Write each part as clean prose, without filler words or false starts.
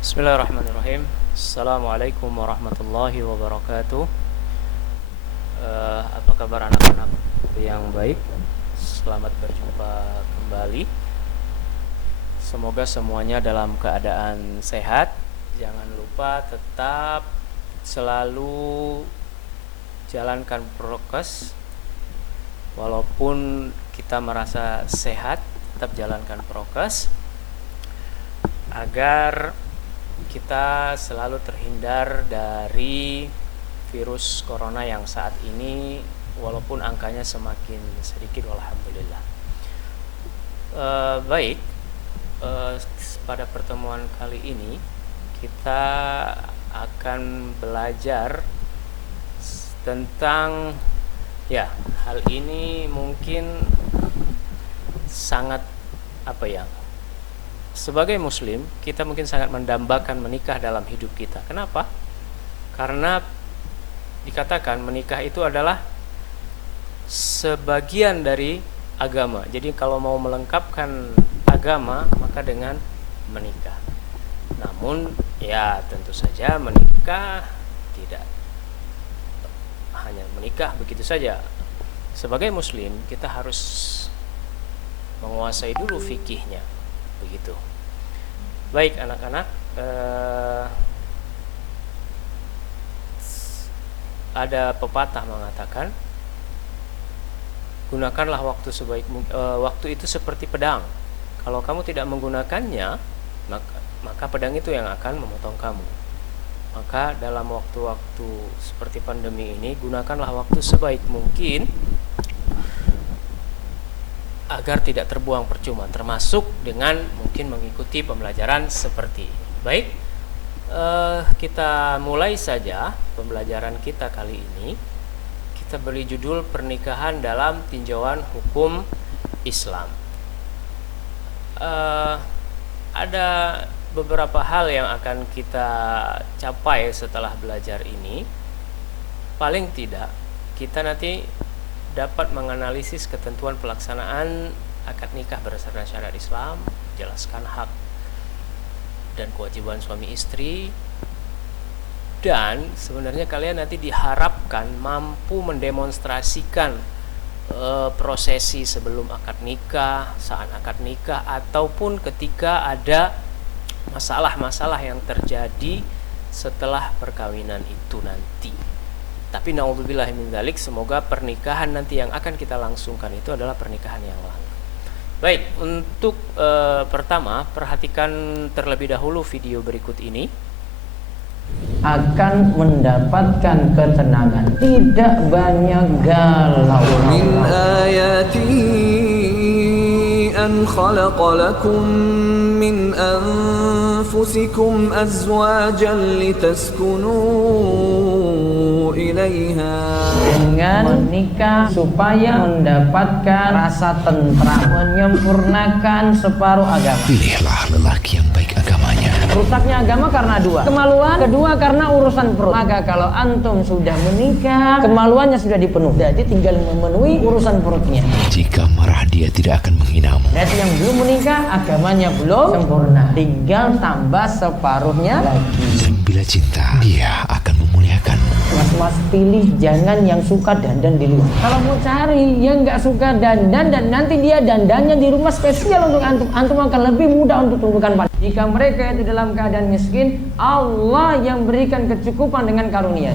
Bismillahirrahmanirrahim. Assalamualaikum warahmatullahi wabarakatuh. Apa kabar anak-anak yang baik? Selamat berjumpa kembali. Semoga semuanya dalam keadaan sehat. Jangan lupa tetap selalu jalankan prokes. Walaupun kita merasa sehat, tetap jalankan prokes agar kita selalu terhindar dari virus corona yang saat ini walaupun angkanya semakin sedikit, alhamdulillah. Baik, pada pertemuan kali ini kita akan belajar tentang hal ini mungkin sangat sebagai muslim, kita mungkin sangat mendambakan menikah dalam hidup kita. Kenapa? Karena dikatakan menikah itu adalah sebagian dari agama. Jadi kalau mau melengkapkan agama, maka dengan menikah. Namun, tentu saja menikah tidak hanya menikah begitu saja. Sebagai muslim, kita harus menguasai dulu fikihnya. Begitu. Baik anak-anak, ada pepatah mengatakan, gunakanlah waktu itu seperti pedang. Kalau kamu tidak menggunakannya, maka pedang itu yang akan memotong kamu. Maka dalam waktu-waktu seperti pandemi ini, gunakanlah waktu sebaik mungkin agar tidak terbuang percuma, termasuk dengan mungkin mengikuti pembelajaran seperti ini. Baik, kita mulai saja pembelajaran kita kali ini. Kita beri judul pernikahan dalam tinjauan hukum Islam. Ada beberapa hal yang akan kita capai setelah belajar ini. Paling tidak kita nanti dapat menganalisis ketentuan pelaksanaan akad nikah berdasarkan syariat Islam, jelaskan hak dan kewajiban suami istri, dan sebenarnya kalian nanti diharapkan mampu mendemonstrasikan prosesi sebelum akad nikah, saat akad nikah, ataupun ketika ada masalah-masalah yang terjadi setelah perkawinan itu nanti. Tapi naudzubillah min dzalik, semoga pernikahan nanti yang akan kita langsungkan itu adalah pernikahan yang langgeng. Baik, untuk pertama, perhatikan terlebih dahulu video berikut ini. Akan mendapatkan ketenangan, tidak banyak galau. Min ayatihi an khalaqa lakum min anfusikum azwajan litaskunu ilaiha. Dengan menikah supaya mendapatkan rasa tentram, menyempurnakan separuh agama. Pilihlah lelaki yang baik agamanya. Rusaknya agama karena dua, kemaluan, kedua karena urusan perut. Maka kalau antum sudah menikah, kemaluannya sudah dipenuhi, jadi tinggal memenuhi urusan perutnya. Jika marah, dia tidak akan menghinamu. Dan yang belum menikah, agamanya belum sempurna, tinggal tambah separuhnya lagi. Dan bila cinta, dia akan memuliakanmu. Mas pilih jangan yang suka dandan di luar. Kalau mau cari yang nggak suka dandan dan nanti dia dandannya di rumah spesial untuk antum, antum akan lebih mudah untuk tumbuhkan pahala. Jika mereka itu dalam keadaan miskin, Allah yang berikan kecukupan dengan karunia.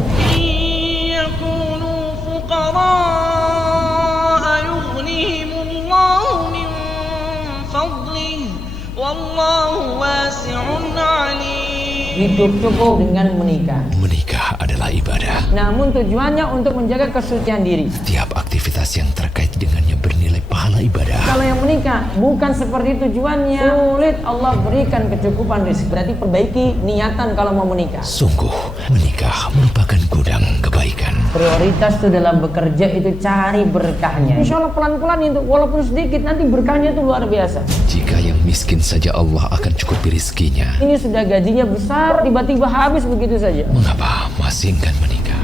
Hidup cukup dengan menikah. Menikah adalah ibadah. Namun tujuannya untuk menjaga kesucian diri. Setiap aktivitas yang terkait dengannya bernilai pahala ibadah. Kalau yang menikah bukan seperti tujuannya, sulit Allah berikan kecukupan rezeki. Berarti perbaiki niatan kalau mau menikah. Sungguh, menikah merupakan gudang kebaikan. Prioritas itu dalam bekerja itu cari berkahnya. Insya Allah pelan-pelan itu, walaupun sedikit, nanti berkahnya itu luar biasa. Jika yang miskin saja Allah akan cukupi rizkinya, Ini sudah gajinya besar, tiba-tiba habis begitu saja. mengapa masih enggan menikah?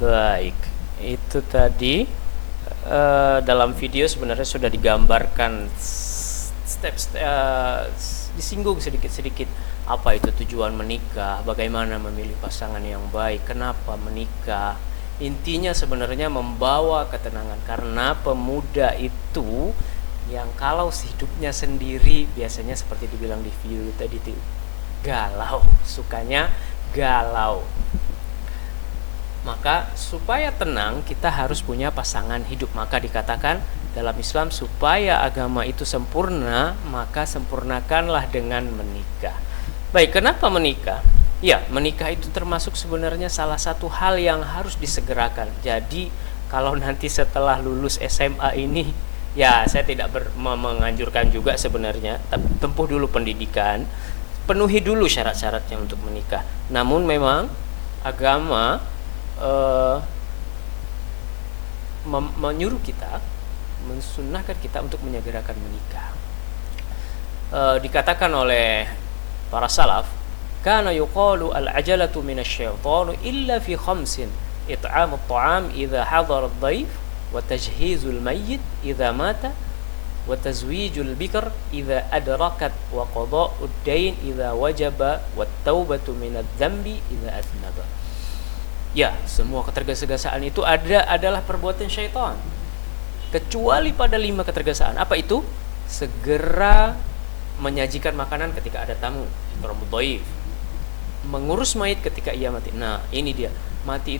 Baik, itu tadi dalam video sebenarnya sudah digambarkan step, disinggung sedikit-sedikit apa itu tujuan menikah, bagaimana memilih pasangan yang baik, kenapa menikah. Intinya sebenarnya membawa ketenangan, karena pemuda itu yang kalau hidupnya sendiri biasanya seperti dibilang di video tadi itu galau, sukanya galau. Maka supaya tenang kita harus punya pasangan hidup. Maka dikatakan dalam Islam supaya agama itu sempurna, maka sempurnakanlah dengan menikah. Baik, kenapa menikah? Ya, menikah itu termasuk sebenarnya salah satu hal yang harus disegerakan. Jadi kalau nanti setelah lulus SMA ini, ya saya tidak menganjurkan juga sebenarnya, tapi tempuh dulu pendidikan, penuhi dulu syarat-syaratnya untuk menikah. Namun memang agama menyuruh kita, mensunnahkan kita untuk menyegerakan menikah. Dikatakan oleh para salaf, kana yuqalu al-ajalatu minasy-syaitani illa fi khamsin, it'amut ta'am idza hadara ad-dhaif, wa tajhizul mayyit idza mata, wa tazwijul bikr idza adrakat, wa qada'ud dain idza wajaba, wa taubatu minadz-dzambi idza athnaba. Ya, semua ketergesa-gesaan itu adalah perbuatan syaitan, kecuali pada 5 ketergesaan. Apa itu? Segera menyajikan makanan ketika ada tamu, ikromud dhaif, mengurus mayit ketika ia mati. Nah, ini dia. Mati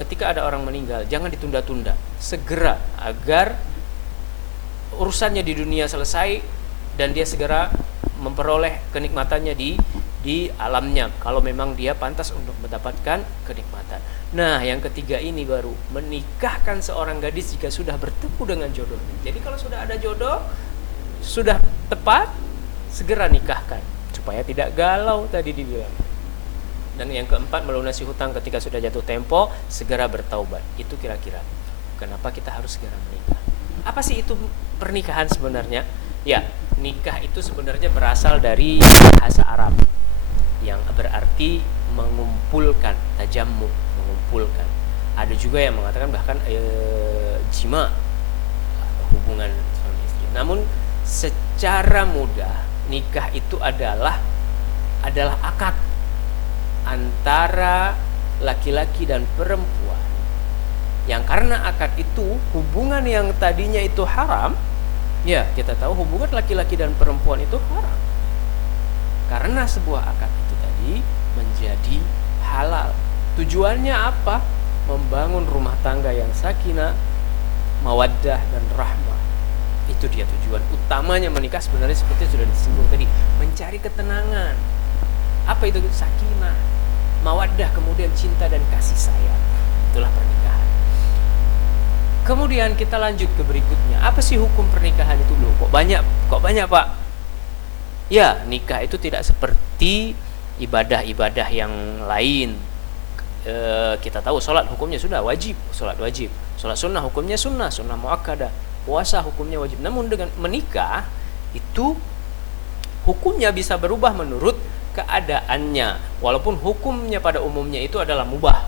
ketika ada orang meninggal, jangan ditunda-tunda. Segera, agar urusannya di dunia selesai dan dia segera memperoleh kenikmatannya di alamnya, kalau memang dia pantas untuk mendapatkan kenikmatan. Nah, yang ketiga ini baru menikahkan seorang gadis jika sudah bertemu dengan jodohnya. Jadi kalau sudah ada jodoh, sudah tepat, segera nikahkan supaya tidak galau tadi dibilang. Dan yang keempat, melunasi hutang ketika sudah jatuh tempo, segera bertaubat. Itu kira-kira kenapa kita harus segera menikah. Apa sih itu pernikahan sebenarnya? Ya, nikah itu sebenarnya berasal dari bahasa Arab yang berarti mengumpulkan, tajammu, mengumpulkan. Ada juga yang mengatakan bahkan jima, hubungan suami istri. Namun secara mudah nikah itu adalah akad antara laki-laki dan perempuan, yang karena akad itu hubungan yang tadinya itu haram. Ya, kita tahu hubungan laki-laki dan perempuan itu haram. Karena sebuah akad itu tadi menjadi halal. Tujuannya apa? Membangun rumah tangga yang sakinah, mawaddah dan rahmah. Itu dia tujuan utamanya menikah sebenarnya, seperti sudah disinggung tadi, mencari ketenangan. Apa itu? Sakinah, mawaddah, kemudian cinta dan kasih sayang. Itulah pernikahan. Kemudian kita lanjut ke berikutnya. Apa sih hukum pernikahan itu loh? Kok banyak Pak? Ya, nikah itu tidak seperti ibadah-ibadah yang lain. Kita tahu sholat hukumnya sudah wajib, sholat wajib. Sholat sunnah hukumnya sunnah muakkadah. Puasa hukumnya wajib. Namun dengan menikah itu hukumnya bisa berubah menurut keadaannya. Walaupun hukumnya pada umumnya itu adalah mubah,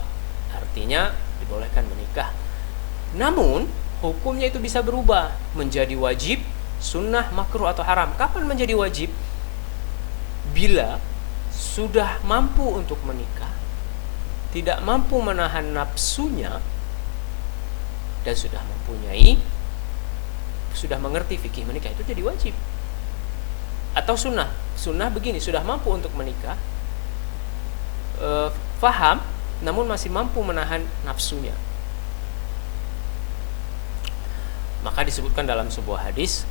artinya dibolehkan menikah. Namun hukumnya itu bisa berubah menjadi wajib, sunnah, makruh atau haram. Kapan menjadi wajib? Bila sudah mampu untuk menikah, tidak mampu menahan nafsunya, dan sudah mengerti fikih menikah, itu jadi wajib. Atau sunnah begini, sudah mampu untuk menikah, faham, namun masih mampu menahan nafsunya, maka disebutkan dalam sebuah hadis,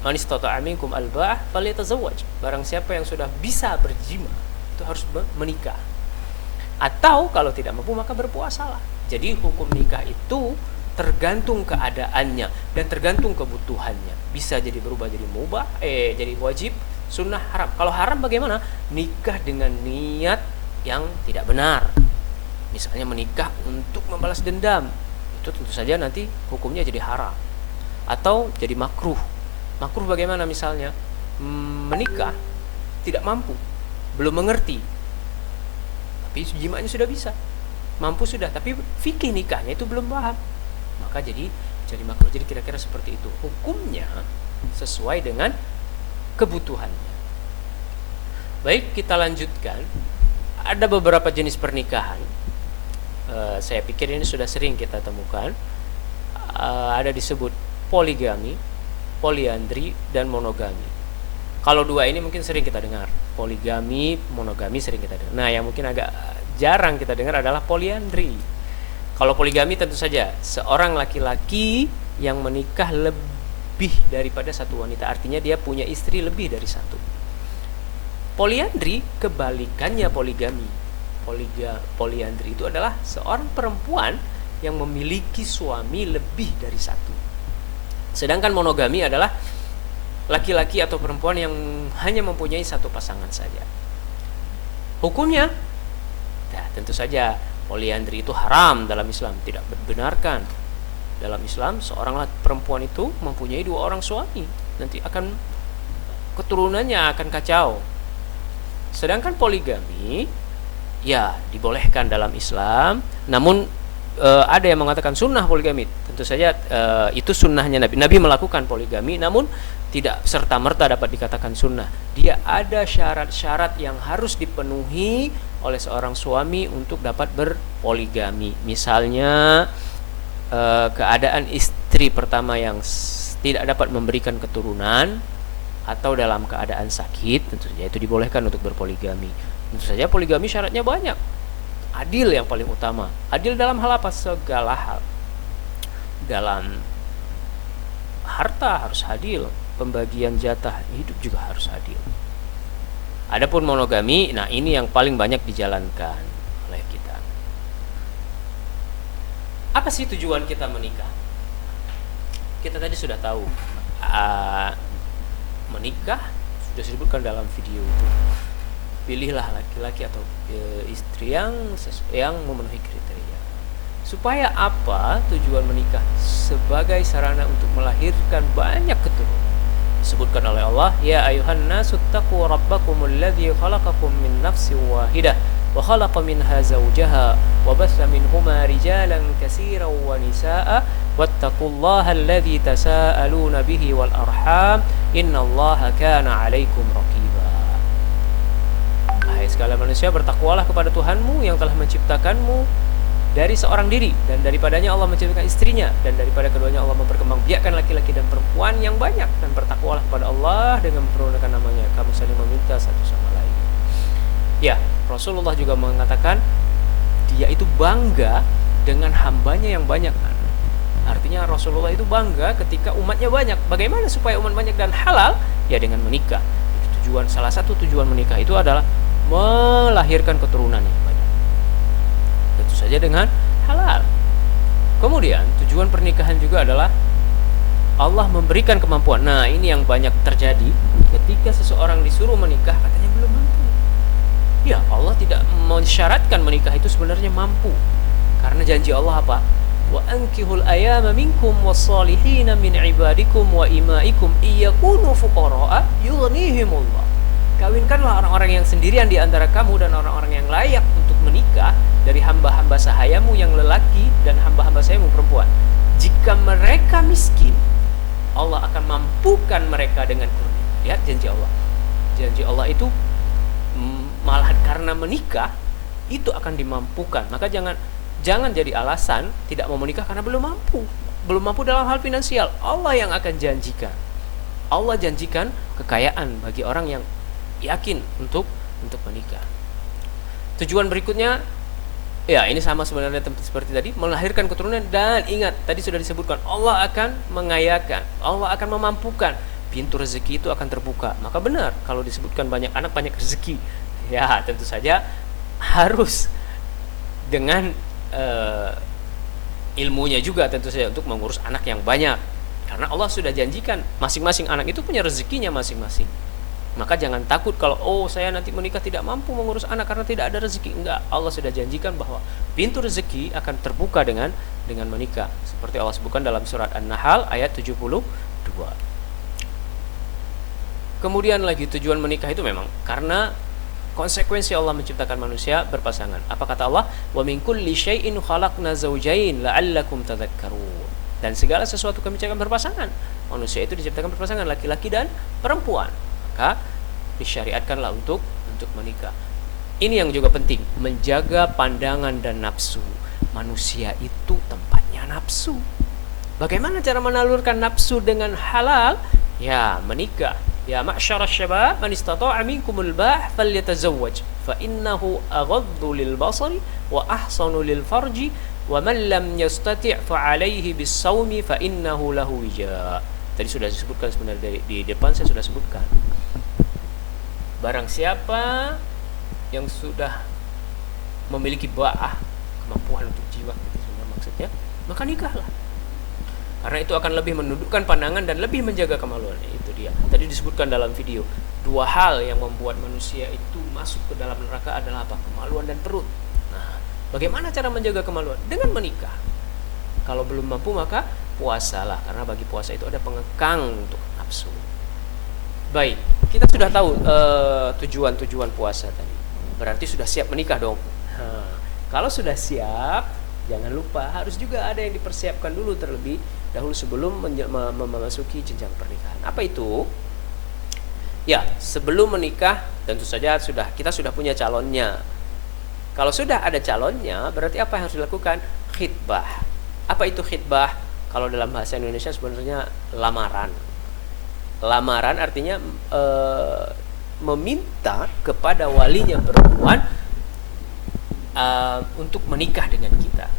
man istata'a minkum al-ba'ah falyatazawwaj. Barang siapa yang sudah bisa berjima itu harus menikah. Atau kalau tidak mampu maka berpuasalah. Jadi hukum nikah itu tergantung keadaannya dan tergantung kebutuhannya. Bisa jadi berubah jadi mubah, jadi wajib, sunnah, haram. Kalau haram bagaimana? Nikah dengan niat yang tidak benar. Misalnya menikah untuk membalas dendam, itu tentu saja nanti hukumnya jadi haram. Atau jadi makruh. Makruh bagaimana? Misalnya menikah tidak mampu, belum mengerti, tapi jimanya sudah bisa, mampu sudah, tapi fikih nikahnya itu belum paham. maka jadi makruh. Jadi kira-kira seperti itu. Hukumnya sesuai dengan kebutuhannya. Baik, kita lanjutkan. Ada beberapa jenis pernikahan. Saya pikir ini sudah sering kita temukan. Ada disebut poligami, poliandri, dan monogami. Kalau dua ini mungkin sering kita dengar. Poligami, monogami sering kita dengar. Nah, yang mungkin agak jarang kita dengar adalah poliandri. Kalau poligami tentu saja seorang laki-laki yang menikah lebih daripada satu wanita. Artinya dia punya istri lebih dari satu. Poliandri kebalikannya poligami. Poliandri itu adalah seorang perempuan yang memiliki suami lebih dari satu. Sedangkan monogami adalah laki-laki atau perempuan yang hanya mempunyai satu pasangan saja. Hukumnya, nah, tentu saja poliandri itu haram dalam Islam, tidak dibenarkan. Dalam Islam seorang perempuan itu mempunyai 2 orang suami, nanti akan keturunannya akan kacau. Sedangkan poligami ya dibolehkan dalam Islam, namun ada yang mengatakan sunnah poligami. Tentu saja itu sunnahnya Nabi. Nabi melakukan poligami, namun tidak serta-merta dapat dikatakan sunnah. Dia ada syarat-syarat yang harus dipenuhi oleh seorang suami untuk dapat berpoligami. Misalnya keadaan istri pertama yang tidak dapat memberikan keturunan, atau dalam keadaan sakit, tentu saja itu dibolehkan untuk berpoligami. Tentu saja poligami syaratnya banyak. Adil yang paling utama. Adil dalam hal apa? Segala hal. Dalam harta harus adil, pembagian jatah hidup juga harus adil. Adapun monogami, nah ini yang paling banyak dijalankan oleh kita. Apa sih tujuan kita menikah? Kita tadi sudah tahu. Menikah sudah disebutkan dalam video itu. Pilihlah laki-laki atau istri yang memenuhi kriteria. Supaya apa tujuan menikah? Sebagai sarana untuk melahirkan banyak keturunan. Disebutkan oleh Allah, ya ayuhan nasu taqu rabbakumul ladzi khalaqakum min nafsin wahidah wa khalaqa minha zawjaha wa batha minhuma rijalan katsiran wa nisaa'a wattaqullaha alladzi tasaaluna bihi wal arham innallaha kana 'alaikum raqiba. Hai segala manusia, bertakwalah kepada Tuhanmu yang telah menciptakanmu dari seorang diri, dan daripadanya Allah menciptakan istrinya, dan daripada keduanya Allah memperkembangbiakkan laki-laki dan perempuan yang banyak, dan bertakwalah kepada Allah dengan mempergunakan namanya, kamu saling meminta satu sama lain. Ya, Rasulullah juga mengatakan dia itu bangga dengan hambanya yang banyak. Artinya Rasulullah itu bangga ketika umatnya banyak. Bagaimana supaya umat banyak dan halal? Ya dengan menikah. Salah satu tujuan menikah itu adalah melahirkan keturunan yang banyak. Tentu saja dengan halal. Kemudian tujuan pernikahan juga adalah Allah memberikan kemampuan. Nah, ini yang banyak terjadi ketika seseorang disuruh menikah katanya belum mampu. Ya, Allah tidak mensyaratkan menikah itu sebenarnya mampu. Karena janji Allah apa? Wa ankihul ayama minkum was-salihina min ibadikum wa imaikum iyakunu fuqara'a yughnihimullah. Kawinkanlah orang-orang yang sendirian di antara kamu dan orang-orang yang layak untuk menikah dari hamba-hamba sahayamu yang lelaki dan hamba-hamba sahayamu perempuan. Jika mereka miskin, Allah akan mampukan mereka dengan kurnia. Lihat janji Allah. Janji Allah itu malah karena menikah itu akan dimampukan. Maka jangan jadi alasan tidak mau menikah karena belum mampu. Belum mampu dalam hal finansial. Allah yang akan janjikan. Allah janjikan kekayaan bagi orang yang yakin untuk menikah. Tujuan berikutnya, ya ini sama sebenarnya seperti tadi, melahirkan keturunan. Dan ingat, tadi sudah disebutkan Allah akan mengayakan, Allah akan memampukan, pintu rezeki itu akan terbuka. Maka benar kalau disebutkan banyak anak banyak rezeki. Ya tentu saja harus dengan ilmunya juga tentu saja untuk mengurus anak yang banyak. Karena Allah sudah janjikan masing-masing anak itu punya rezekinya masing-masing. Maka jangan takut kalau saya nanti menikah tidak mampu mengurus anak karena tidak ada rezeki. Enggak, Allah sudah janjikan bahwa pintu rezeki akan terbuka dengan menikah. Seperti Allah sebutkan dalam surat An-Nahl ayat 72. Kemudian lagi tujuan menikah itu memang karena Konsekuensi Allah menciptakan manusia berpasangan. Apa kata Allah? Wa min kulli syai'in khalaqna zawjayn la'allakum tadhakkarun. Dan segala sesuatu kami ciptakan berpasangan. Manusia itu diciptakan berpasangan, laki-laki dan perempuan. Maka disyariatkanlah untuk menikah. Ini yang juga penting, menjaga pandangan dan nafsu. Manusia itu tempatnya nafsu. Bagaimana cara menalurkan nafsu dengan halal? Ya, menikah. Ya ma'syara syabab man istata'a minkumul ba'ah falyatazawwaj fa innahu aghaddu lil basari wa ahsanu lil farji wa man lam yastati' fa 'alaihi bis shaumi fa innahu lahu wija. Tadi sudah disebutkan sebenarnya di depan, saya sudah sebutkan. Barang siapa yang sudah memiliki ba'ah, kemampuan untuk jiwa, itu maksudnya, maka nikahlah. Karena itu akan lebih menundukkan pandangan dan lebih menjaga kemaluan. Itu dia. Tadi disebutkan dalam video, dua hal yang membuat manusia itu masuk ke dalam neraka adalah apa? Kemaluan dan perut. Nah, bagaimana cara menjaga kemaluan? Dengan menikah. Kalau belum mampu maka puasalah, karena bagi puasa itu ada pengekang untuk nafsu. Baik, kita sudah tahu tujuan-tujuan puasa tadi. Berarti sudah siap menikah dong. Nah, kalau sudah siap, jangan lupa harus juga ada yang dipersiapkan dulu terlebih dahulu sebelum memasuki jenjang pernikahan. Apa itu? Ya, sebelum menikah tentu saja kita sudah punya calonnya. Kalau sudah ada calonnya, berarti apa yang harus dilakukan? Khitbah. Apa itu khitbah? Kalau dalam bahasa Indonesia sebenarnya lamaran. Lamaran artinya meminta kepada walinya perempuan untuk menikah dengan kita.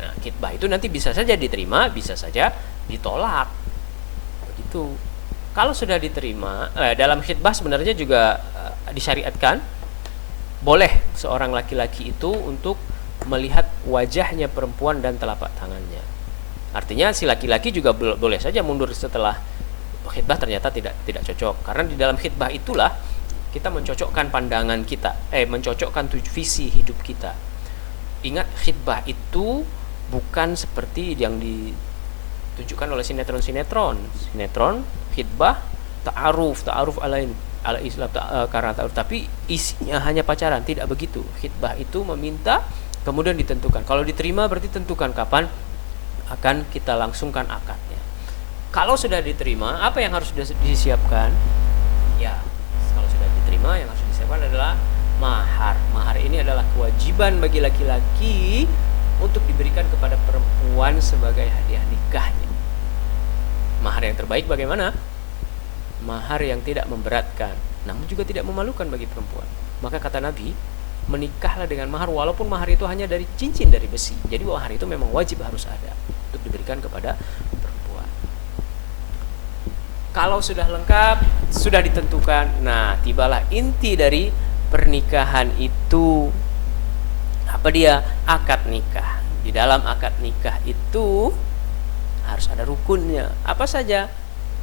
Nah, khitbah itu nanti bisa saja diterima, bisa saja ditolak. Begitu. Kalau sudah diterima, dalam khitbah sebenarnya juga disyariatkan boleh seorang laki-laki itu untuk melihat wajahnya perempuan dan telapak tangannya. Artinya si laki-laki juga boleh saja mundur setelah khitbah ternyata tidak cocok. Karena di dalam khitbah itulah kita mencocokkan pandangan kita, mencocokkan visi hidup kita. Ingat, khitbah itu bukan seperti yang ditunjukkan oleh sinetron, khitbah, ta'aruf ala Islam, karena ta'aruf, tapi isinya hanya pacaran. Tidak begitu. Khitbah itu meminta, kemudian ditentukan. Kalau diterima berarti tentukan kapan akan kita langsungkan akadnya. Kalau sudah diterima, apa yang harus disiapkan? Ya, kalau sudah diterima, yang harus disiapkan adalah mahar. Mahar ini adalah kewajiban bagi laki-laki untuk diberikan kepada perempuan sebagai hadiah nikahnya. Mahar yang terbaik bagaimana? Mahar yang tidak memberatkan, namun juga tidak memalukan bagi perempuan. Maka kata Nabi, menikahlah dengan mahar, walaupun mahar itu hanya dari cincin dari besi. Jadi mahar itu memang wajib harus ada untuk diberikan kepada perempuan. Kalau sudah lengkap, sudah ditentukan, nah tibalah inti dari pernikahan itu. Apa dia? Akad nikah. Di dalam akad nikah itu harus ada rukunnya. Apa saja?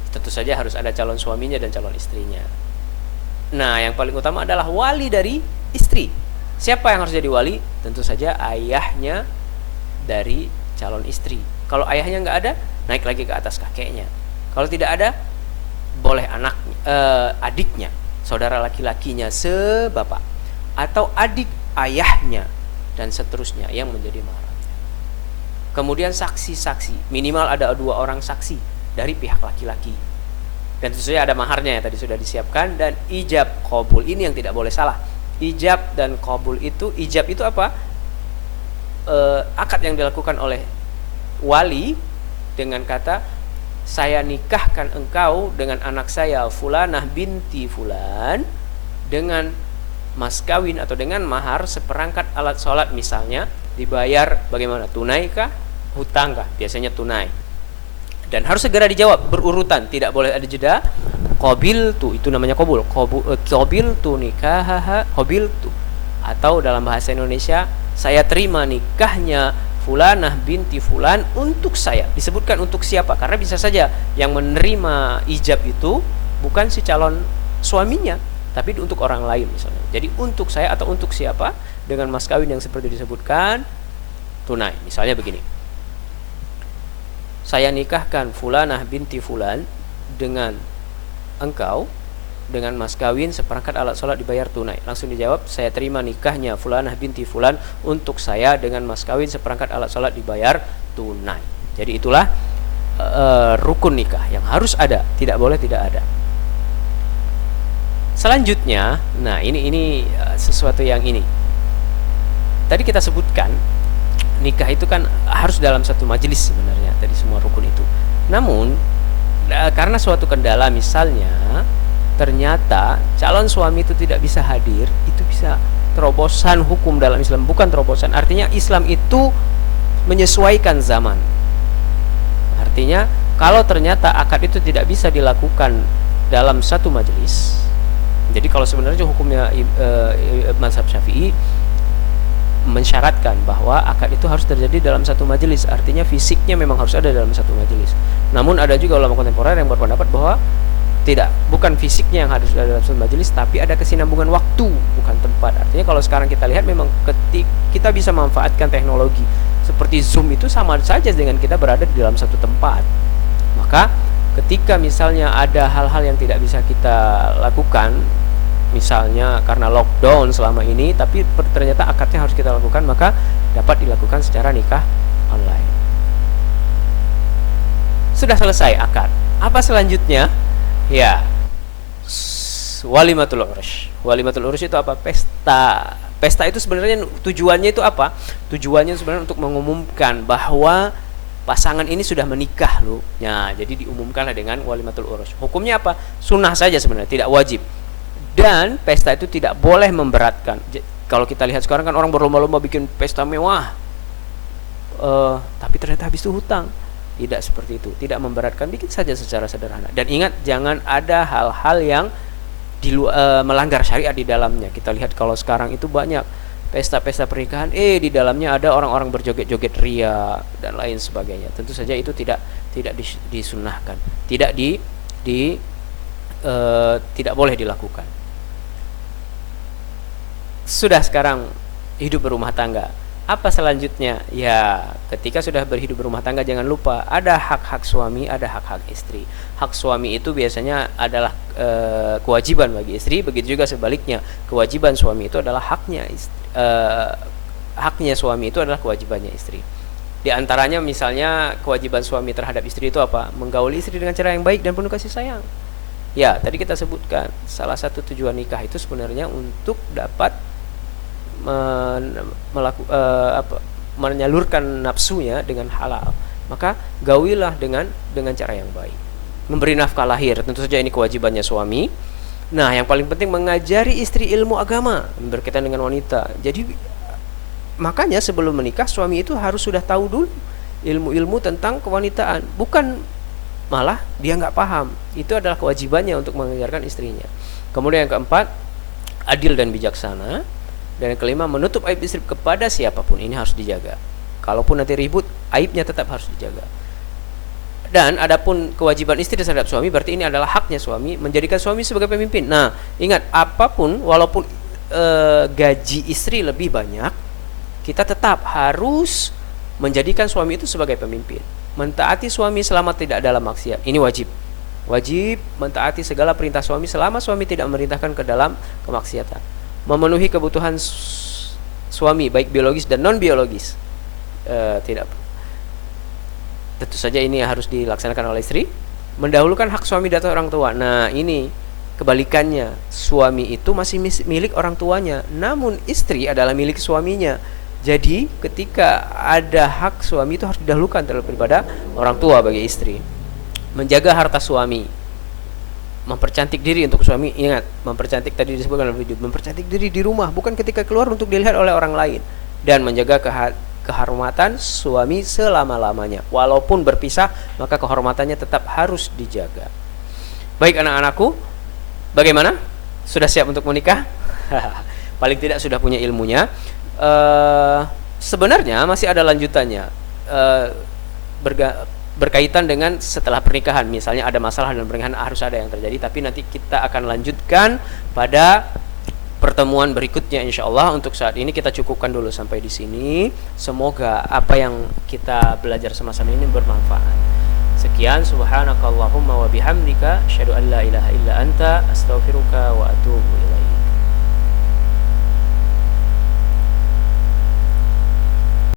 Tentu saja harus ada calon suaminya dan calon istrinya. Nah, yang paling utama adalah wali dari istri. Siapa yang harus jadi wali? Tentu saja ayahnya dari calon istri. Kalau ayahnya nggak ada, naik lagi ke atas kakeknya. Kalau tidak ada, boleh adiknya, saudara laki-lakinya sebapak, atau adik ayahnya, dan seterusnya yang menjadi mahramnya. Kemudian saksi-saksi, minimal ada 2 orang saksi dari pihak laki-laki. Dan tentu saja ada maharnya yang tadi sudah disiapkan, dan ijab qabul ini yang tidak boleh salah. Ijab dan qabul itu, ijab itu apa? Akad yang dilakukan oleh wali dengan kata, saya nikahkan engkau dengan anak saya Fulanah binti Fulan dengan mas kawin atau dengan mahar seperangkat alat sholat misalnya, dibayar bagaimana? Tunai kah? Hutang kah? Biasanya tunai. Dan harus segera dijawab berurutan, tidak boleh ada jeda. Qabiltu, itu namanya qabul. Qabiltu nikahaha, qabiltu. Atau dalam bahasa Indonesia, saya terima nikahnya Fulanah binti Fulan untuk saya. Disebutkan untuk siapa? Karena bisa saja yang menerima ijab itu bukan si calon suaminya, tapi untuk orang lain misalnya. Jadi untuk saya atau untuk siapa, dengan mas kawin yang seperti disebutkan, tunai. Misalnya begini, saya nikahkan Fulanah binti Fulan dengan engkau dengan mas kawin seperangkat alat sholat dibayar tunai? Langsung dijawab, saya terima nikahnya Fulanah binti Fulan untuk saya dengan mas kawin seperangkat alat sholat dibayar tunai. Jadi itulah rukun nikah yang harus ada, tidak boleh tidak ada. Selanjutnya, nah ini sesuatu yang ini. Tadi kita sebutkan nikah itu kan harus dalam satu majelis sebenarnya, tadi semua rukun itu. Namun karena suatu kendala, misalnya ternyata calon suami itu tidak bisa hadir, itu bisa terobosan hukum dalam Islam. Bukan terobosan, artinya Islam itu menyesuaikan zaman. Artinya kalau ternyata akad itu tidak bisa dilakukan dalam satu majelis, jadi kalau sebenarnya hukumnya mazhab Syafi'i mensyaratkan bahwa akad itu harus terjadi dalam satu majelis, artinya fisiknya memang harus ada dalam satu majelis. Namun ada juga ulama kontemporer yang berpendapat bahwa tidak, bukan fisiknya yang harus ada dalam satu majelis, tapi ada kesinambungan waktu, bukan tempat. Artinya kalau sekarang kita lihat memang kita bisa memanfaatkan teknologi seperti Zoom, itu sama saja dengan kita berada di dalam satu tempat. Maka ketika misalnya ada hal-hal yang tidak bisa kita lakukan, misalnya karena lockdown selama ini, tapi ternyata akadnya harus kita lakukan, maka dapat dilakukan secara nikah online. Sudah selesai akad. Apa selanjutnya? Ya, walimatul urus. Walimatul urus itu apa? Pesta. Pesta itu sebenarnya tujuannya itu apa? Tujuannya sebenarnya untuk mengumumkan bahwa pasangan ini sudah menikah loh. Nah, jadi diumumkanlah dengan walimatul urus. Hukumnya apa? Sunnah saja sebenarnya, tidak wajib. Dan pesta itu tidak boleh memberatkan. Kalau kita lihat sekarang kan orang berlomba-lomba bikin pesta mewah, tapi ternyata habis itu hutang. Tidak seperti itu, tidak memberatkan, bikin saja secara sederhana. Dan ingat, jangan ada hal-hal yang melanggar syariat di dalamnya. Kita lihat kalau sekarang itu banyak pesta-pesta pernikahan, di dalamnya ada orang-orang berjoget-joget ria dan lain sebagainya. Tentu saja itu tidak disunnahkan, tidak boleh dilakukan. Sudah sekarang hidup berumah tangga. Apa selanjutnya? Ya, ketika sudah berhidup berumah tangga, jangan lupa ada hak-hak suami, ada hak-hak istri. Hak suami itu biasanya adalah kewajiban bagi istri, begitu juga sebaliknya. Kewajiban suami itu adalah haknya istri, haknya suami itu adalah kewajibannya istri. Di antaranya misalnya kewajiban suami terhadap istri itu apa? Menggauli istri dengan cara yang baik dan penuh kasih sayang. Ya, tadi kita sebutkan salah satu tujuan nikah itu sebenarnya untuk dapat menyalurkan nafsunya dengan halal. Maka gaulilah dengan cara yang baik. Memberi nafkah lahir, tentu saja ini kewajibannya suami. Nah, yang paling penting mengajari istri ilmu agama berkaitan dengan wanita. Jadi makanya sebelum menikah suami itu harus sudah tahu dulu ilmu-ilmu tentang kewanitaan. Bukan malah dia nggak paham. Itu adalah kewajibannya untuk mengajarkan istrinya. Kemudian yang keempat, adil dan bijaksana. Dan yang kelima, menutup aib istri kepada siapapun. Ini harus dijaga. Kalaupun nanti ribut, aibnya tetap harus dijaga. Dan adapun kewajiban istri terhadap suami, berarti ini adalah haknya suami, menjadikan suami sebagai pemimpin. Nah, ingat, apapun, walaupun gaji istri lebih banyak, kita tetap harus menjadikan suami itu sebagai pemimpin. Mentaati suami selama tidak dalam maksiat. Ini wajib. Wajib mentaati segala perintah suami selama suami tidak memerintahkan ke dalam kemaksiatan. Memenuhi kebutuhan suami baik biologis dan non biologis. Tentu saja ini harus dilaksanakan oleh istri. Mendahulukan hak suami di atas orang tua. Nah, ini kebalikannya. Suami itu masih milik orang tuanya, namun istri adalah milik suaminya. Jadi ketika ada hak suami itu harus didahulukan daripada orang tua bagi istri. Menjaga harta suami, mempercantik diri untuk suami. Ingat, mempercantik tadi disebutkan dalam video, mempercantik diri di rumah, bukan ketika keluar untuk dilihat oleh orang lain. Dan menjaga kehormatan suami selama-lamanya. Walaupun berpisah, maka kehormatannya tetap harus dijaga. Baik anak-anakku, bagaimana? Sudah siap untuk menikah? Paling tidak sudah punya ilmunya. Sebenarnya masih ada lanjutannya. Berkaitan dengan setelah pernikahan, misalnya ada masalah dalam pernikahan, harus ada yang terjadi, tapi nanti kita akan lanjutkan pada pertemuan berikutnya insyaallah. Untuk saat ini kita cukupkan dulu sampai di sini. Semoga apa yang kita belajar sama-sama ini bermanfaat. Sekian, subhanakallahumma wa bihamdika, asyhadu an la ilaha illa anta, astaghfiruka wa atubu ilaik.